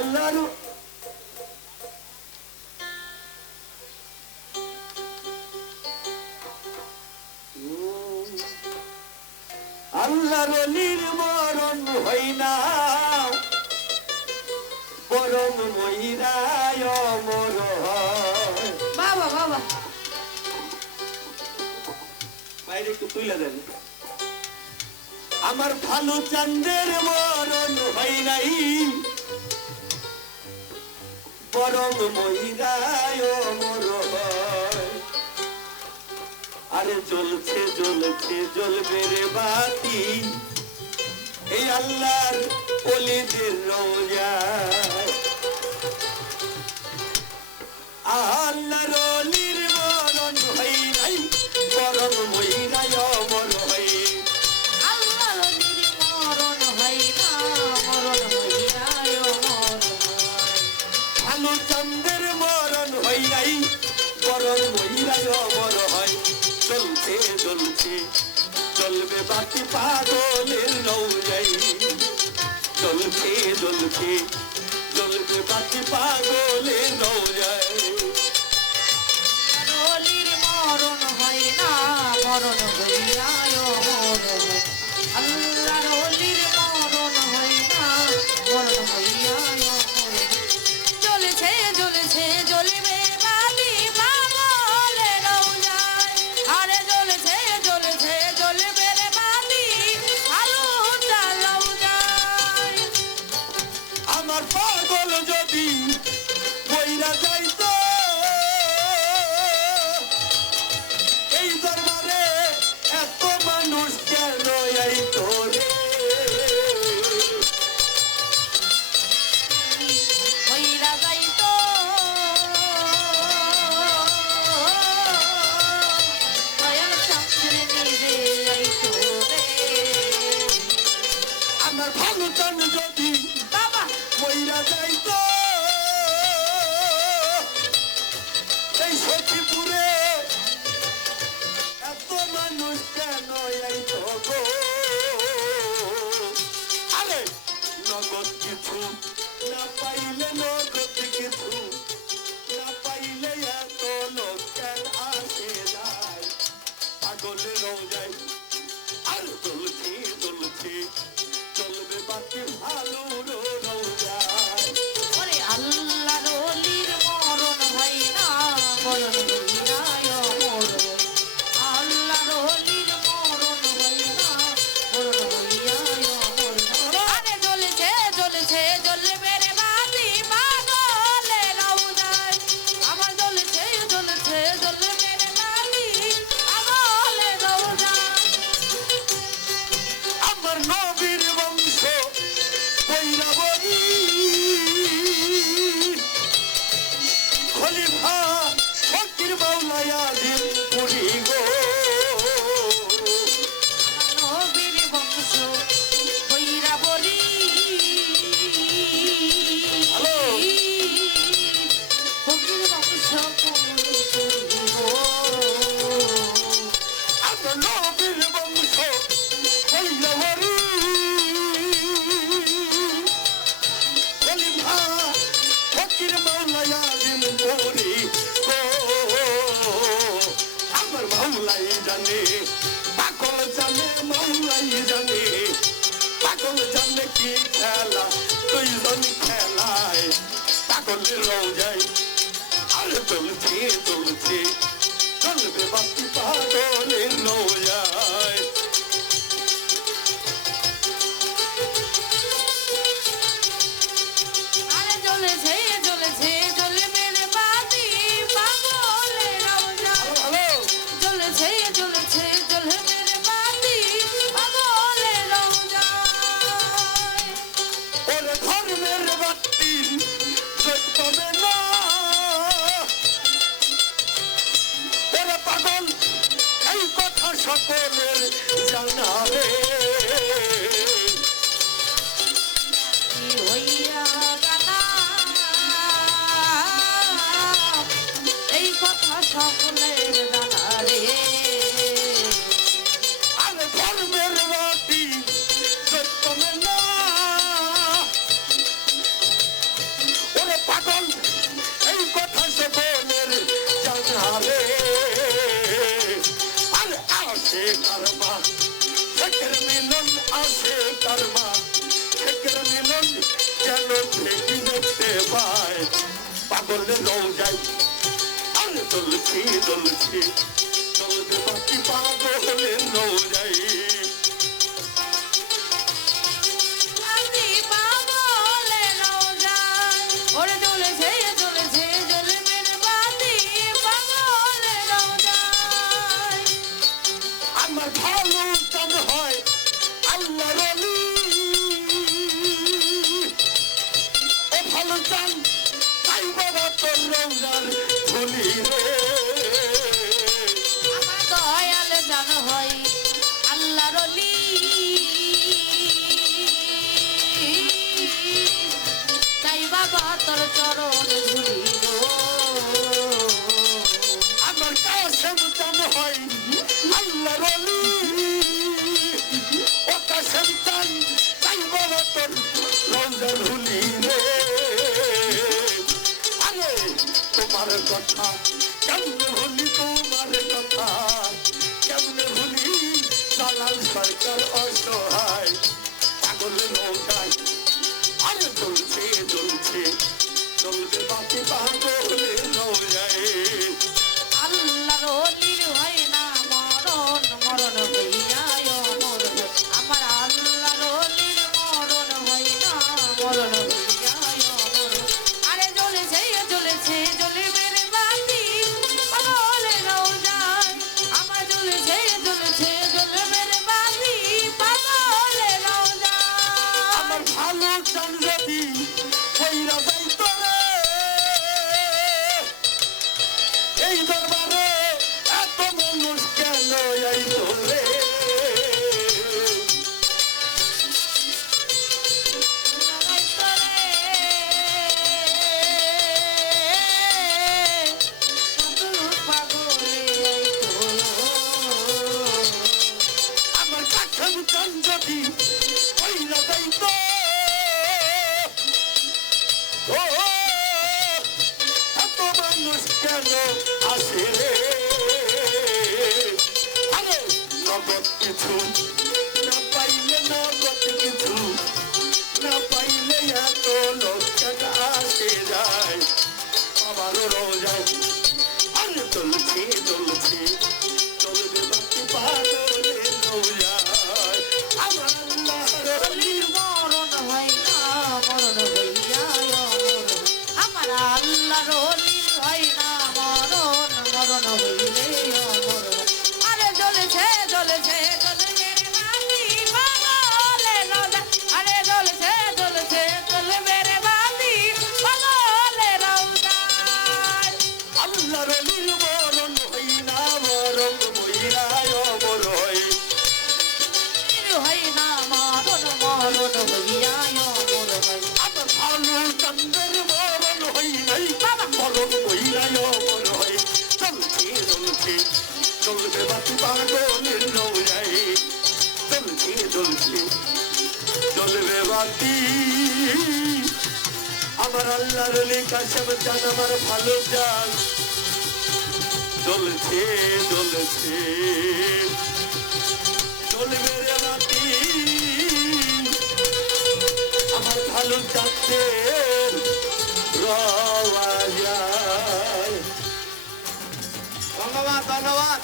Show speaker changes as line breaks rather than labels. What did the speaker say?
আল্লাহর আল্লাহর নির্মরণ হই না। পরম মহিরায় মর
বাবা বাবা।
বাইরে একটু তুলে দেন। আমার ভালো চান্দের মরণ পরম মহিলায় মর আরে জ্বলছে জ্বলছে জ্বলবে রে বাতি। এই আল্লাহর অলিদের রোজায় চন্দ্রের মরণ হয় নাই পরম মহিরায় মর হয়। চলছে চলছে, চলবে বাতি পাগলের নৌজাই চলছে চলছে, চলবে বাতি পাগলের নৌজাই
মরণ হয় না, মরণ হইয়ায় মরণ আল্লাহ রলির মরণ হয় না
আমার ভালো চান যদি
বাবা
বইরা যাইতো। এই সখীপুরে এত মানুষ কেন আইতো গো? আরে নগদ কিছু না পাইলে নগদ পাগল রোজাই আরে চলছে চলছে। চলবে বাকি সকলের
জানাবে এই কথা সকলের জানা
দলছে দলছে চরণ ধুলি
আমার কাছে হয়, আল্লাহ রলি
ও কাছে তান তাই আরে, তোমার কথা কেমন হলি তোমার কথা কেমন হলি সালাল সরকার অসহায় পাগল নৌকায়। আরে চলছে
আল্লাহ
প্রাণ যদি হইল যাইত এত মানুষ কেন নগদ কিছু সাথী আমার আল্লাহর কাশেম জান, আমার ভালো জান। দলছে দলছে চলবে রে রাতি। আমার ভালো যাচ্ছে ধন্যবাদ ধন্যবাদ।